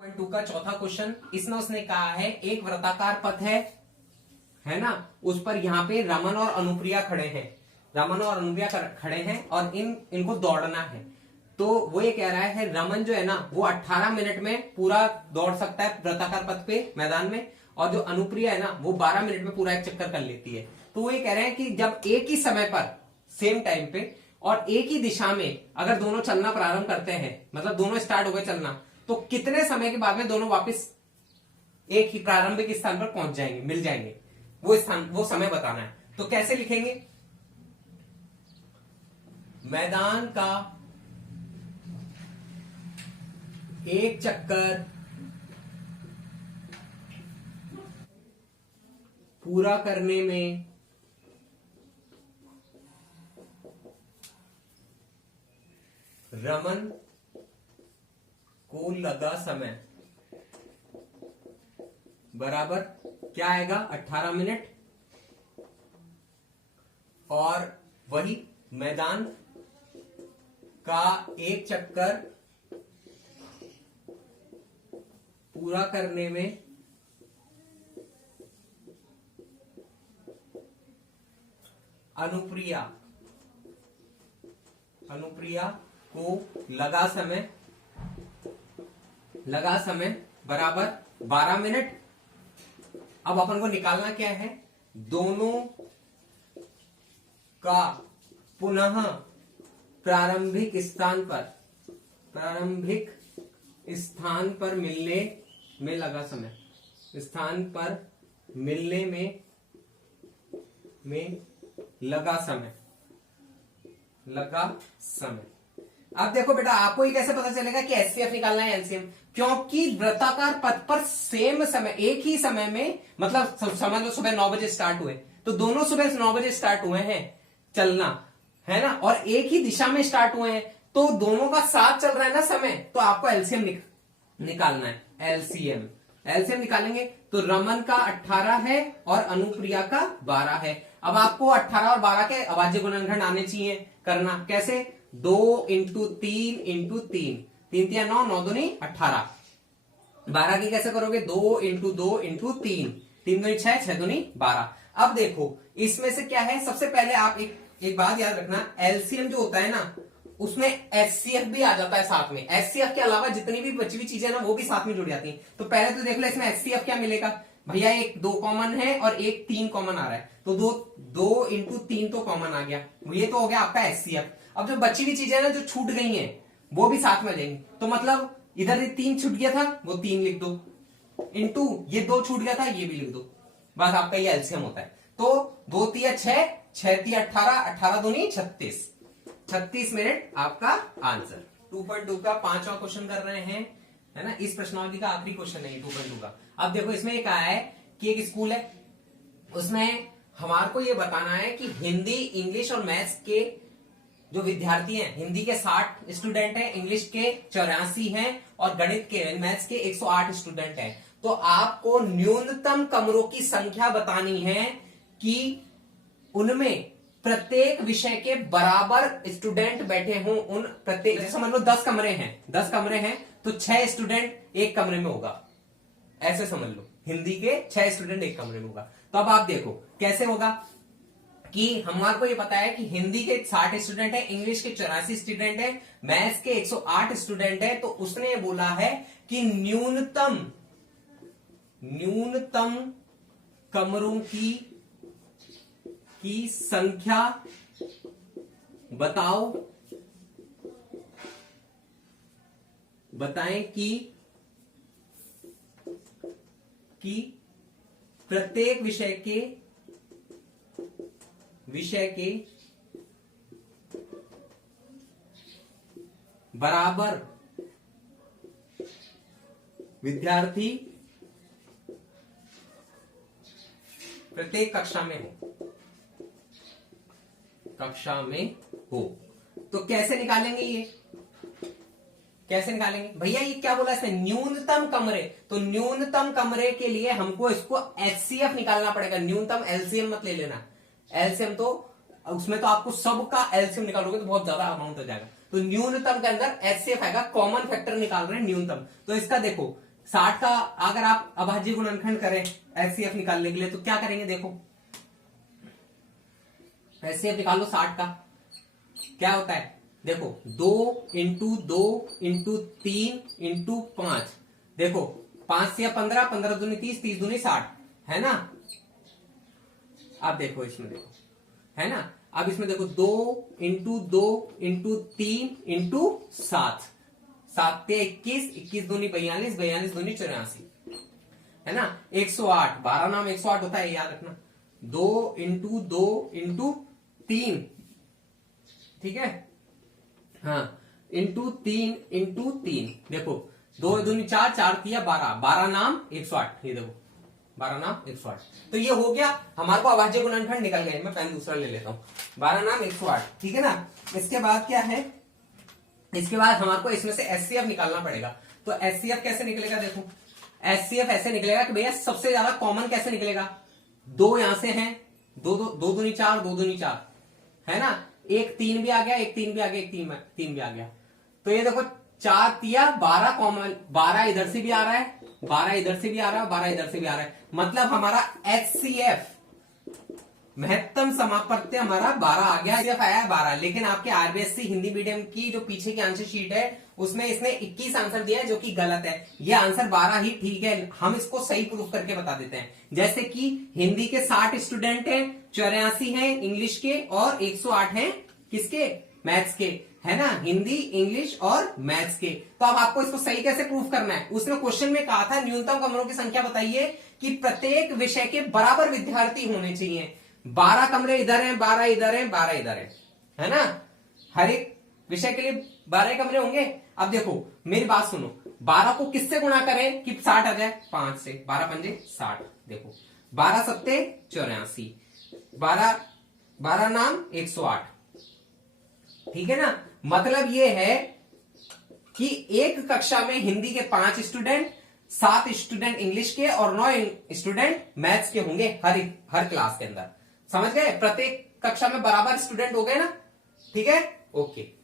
2 का चौथा क्वेश्चन, इसमें उसने कहा है एक वृत्ताकार पथ है ना, उस पर यहाँ पे रमन और अनुप्रिया खड़े हैं, रमन और अनुप्रिया खड़े हैं और इनको दौड़ना है। तो वो ये कह रहा है रमन जो है ना वो 18 मिनट में पूरा दौड़ सकता है वृत्ताकार पथ पे मैदान में, और जो अनुप्रिया है ना वो 12 मिनट में पूरा एक चक्कर कर लेती है। तो वो ये कह रहे हैं कि जब एक ही समय पर सेम टाइम पे और एक ही दिशा में अगर दोनों चलना प्रारंभ करते हैं, मतलब दोनों स्टार्ट हो गए चलना, तो कितने समय के बाद में दोनों वापस एक ही प्रारंभिक स्थान पर पहुंच जाएंगे, मिल जाएंगे, वो समय बताना है। तो कैसे लिखेंगे? मैदान का एक चक्कर पूरा करने में रमन को लगा समय बराबर क्या आएगा? 18 मिनट। और वही मैदान का एक चक्कर पूरा करने में अनुप्रिया को लगा समय बराबर 12 मिनट। अब अपन को निकालना क्या है? दोनों का पुनः प्रारंभिक स्थान पर मिलने में लगा समय, स्थान पर मिलने में लगा समय। अब देखो बेटा, आपको ये कैसे पता चलेगा कि एचसीएफ निकालना है एलसीएम? क्योंकि वृत्ताकार पथ पर सेम समय, एक ही समय में, मतलब समझ लो सुबह 9 बजे स्टार्ट हुए, तो दोनों सुबह 9 बजे स्टार्ट हुए हैं चलना, है ना, और एक ही दिशा में स्टार्ट हुए हैं, तो दोनों का साथ चल रहा है ना समय, तो आपको एलसीएम निकालना है। एलसीएम निकालेंगे तो रमन का 18 है और अनुप्रिया का 12 है। अब आपको 18 और 12 के अभाज्य गुणनखंड आने चाहिए। करना कैसे? 2 इंटू 3 इंटू 3, 3 3 9, 9 दूनी 18। 12 की कैसे करोगे? 2 इंटू 2 इंटू 3, 3 दूनी 6, 6 दूनी 12। अब देखो इसमें से क्या है, सबसे पहले आप एक बात याद रखना, एलसीएम जो होता है ना उसमें एचसीएफ भी आ जाता है साथ में। एचसीएफ के अलावा जितनी भी बची हुई चीजें ना वो भी साथ में जुड़ जाती हैं। तो पहले तो देख लो इसमें एचसीएफ क्या मिलेगा भैया, एक 2 कॉमन है और एक 3 कॉमन आ रहा है, तो 2 इंटू 3 तो कॉमन आ गया, ये तो हो गया आपका एचसीएफ। अब जो बची हुई चीजें ना जो छूट गई हैं वो भी साथ में आ जाएंगी, तो मतलब इधर ये 3 छूट गया था, वो 3 लिख दो, इंटू ये 2 छूट गया था, ये भी लिख दो, बस आपका ये एलसीएम होता है। तो 2 3 6, 6 3 18, 18 दूनी 36, 36 मिनट आपका आंसर। 2.2 का 5वां क्वेश्चन कर रहे हैं, है ना, इस प्रश्नावली का आखिरी क्वेश्चन है 2.2 का। अब देखो इसमें एक आया है कि एक स्कूल है, उसमें हमारे को ये बताना है कि हिंदी, इंग्लिश और मैथ्स के जो विद्यार्थी हैं, हिंदी के 60 स्टूडेंट हैं, इंग्लिश के 84 हैं और गणित के मैथ्स के 108 स्टूडेंट हैं। तो आपको न्यूनतम कमरों की संख्या बतानी है कि उनमें प्रत्येक विषय के बराबर स्टूडेंट बैठे हों। उन प्रत्येक, जैसे समझ लो 10 कमरे हैं तो 6 स्टूडेंट एक कमरे में होगा, ऐसे समझ लो, हिंदी के 6 स्टूडेंट एक कमरे में होगा। तो अब आप देखो कैसे होगा कि हमारे को ये पता है कि हिंदी के 60 स्टूडेंट है, इंग्लिश के 84 स्टूडेंट है, मैथ्स के 108 स्टूडेंट है। तो उसने ये बोला है कि न्यूनतम कमरों की संख्या बताएं कि प्रत्येक विषय के बराबर विद्यार्थी प्रत्येक कक्षा में हो। तो कैसे निकालेंगे ये? कैसे निकालेंगे भैया? ये क्या बोला इसने? न्यूनतम कमरे। तो न्यूनतम कमरे के लिए हमको इसको एचसीएफ निकालना पड़ेगा, न्यूनतम एलसीएम मत ले लेना। एलसीएम तो उसमें तो आपको सबका एलसीएम निकालोगे तो बहुत ज्यादा अमाउंट हो जाएगा। तो न्यूनतम के अंदर एचसीएफ आएगा, कॉमन फैक्टर निकाल रहे हैं न्यूनतम। तो इसका देखो 60 का अगर आप अभाज्य गुणनखंड करें एचसीएफ निकालने के लिए तो क्या करेंगे, देखो एचसीएफ निकाल लो 60 का, क्या होता है देखो 2 × 2 × 3 × 5, देखो 5 से 15, 15 दूनी 30, 30 दूनी 60, है ना। अब देखो इसमें देखो, है ना। अब इसमें देखो 2 × 2 × 3 × 7, 7 से 21, 21 दूनी 42, 42 दूनी 84, है ना। 108, 12 नाम 108 होता है, याद रखना। 2 × 2 × 3, ठीक है, हाँ, × 3 × 3, देखो 2 दूनी 4, 4 तिया 12, 12 नाम 108, ये देखो 12 नाम 108। तो ये हो गया हमारे को अभाज्य गुणनखंड निकल गए। मैं पेन दूसरा ले लेता हूं, 12 नाम 108, ठीक है ना। इसके बाद क्या है, इसके बाद हमारे को इसमें से एचसीएफ निकालना पड़ेगा। तो एचसीएफ कैसे निकलेगा, देखो एचसीएफ ऐसे निकलेगा कि भैया सबसे ज्यादा कॉमन कैसे निकलेगा, 2 यहां से हैं, 2 दूनी 4, 2 दूनी 4, है ना। एक 3 भी आ गया, एक 3 भी आ गया, एक 3 भी आ गया। तो ये देखो 4 तिया 12 कॉमन, 12 इधर से भी आ रहा है, 12 इधर से भी आ रहा है, 12 इधर से भी आ रहा है। मतलब हमारा एचसीएफ महत्तम समापत्ति हमारा 12 आ गया, एचसीएफ आया 12। लेकिन आपके आरबीएससी हिंदी मीडियम की जो पीछे की आंसर शीट है उसमें इसने 21 आंसर दिया है, जो कि गलत है। ये आंसर 12 ही ठीक है। हम इसको सही प्रूफ करके बता देते हैं। जैसे कि हिंदी के 60 स्टूडेंट हैं, 84 हैं इंग्लिश के, और 108 हैं किसके, मैथ्स के, है ना। हिंदी, इंग्लिश और मैथ्स के। तो अब आपको इसको सही कैसे प्रूफ करना है, उसने क्वेश्चन में कहा था न्यूनतम कमरों की संख्या बताइए कि प्रत्येक विषय के बराबर विद्यार्थी होने चाहिए। 12 कमरे इधर हैं, 12 इधर हैं, 12 इधर है ना। हर एक विषय के लिए 12 कमरे होंगे। अब देखो मेरी बात सुनो, 12 को किससे गुणा करें कि 60 आ जाए, 5 से, 12 पंजे 60, देखो 12 सत्ते 84, 12 नाम 108, ठीक है ना। मतलब ये है कि एक कक्षा में हिंदी के 5 स्टूडेंट, 7 स्टूडेंट इंग्लिश के और 9 स्टूडेंट मैथ्स के होंगे हर क्लास के अंदर। समझ गए, प्रत्येक कक्षा में बराबर स्टूडेंट हो गए ना, ठीक है, ओके।